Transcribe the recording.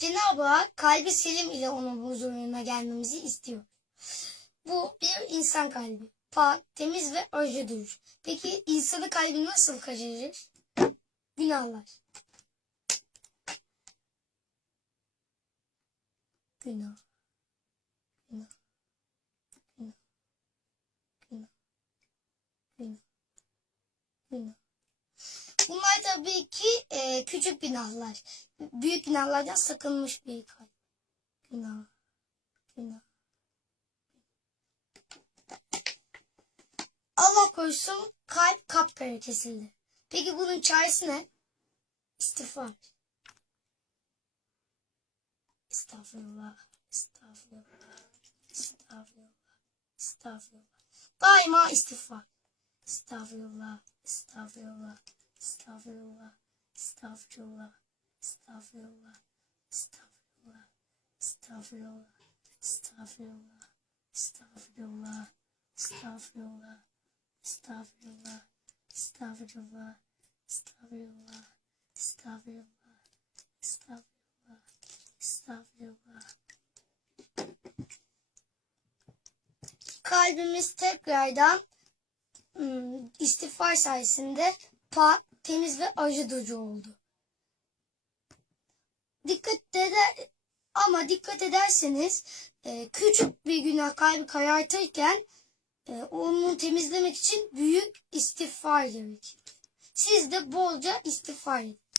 Cenab-ı Hak kalbi selim ile onun huzuruna gelmemizi istiyor. Bu bir insan kalbi. Pak, temiz ve arzu. Peki insanın kalbi nasıl kaçırır? Günahlar. Günah. Günah. Günah. Günah. Günah. Günah. Bunlar tabii ki e, küçük günahlar. Büyük günahlardan sakınmış bir. Günah. Günah. Allah korusun kalp kapkara kesildi. Peki bunun çaresi ne? İstiğfar. Estağfurullah. Estağfurullah. Estağfurullah. Estağfurullah. Daima istiğfar. Estağfurullah. Estağfurullah. Estağfurullah. Estağfurullah. Estağfurullah. Estağfurullah. Estağfurullah. Estağfurullah. Estağfurullah. Estağfurullah. Estağfurullah. Estağfurullah. Estağfurullah. Estağfurullah. Estağfurullah. Estağfurullah. Kalbimiz tekrardan istiğfar sayesinde pak, temiz ve acı duyucu oldu. Dikkat eder ama dikkat ederseniz e, küçük bir günah kalbi karartırken e, onu temizlemek için büyük istiğfar gerekir. Siz de bolca istiğfar edin.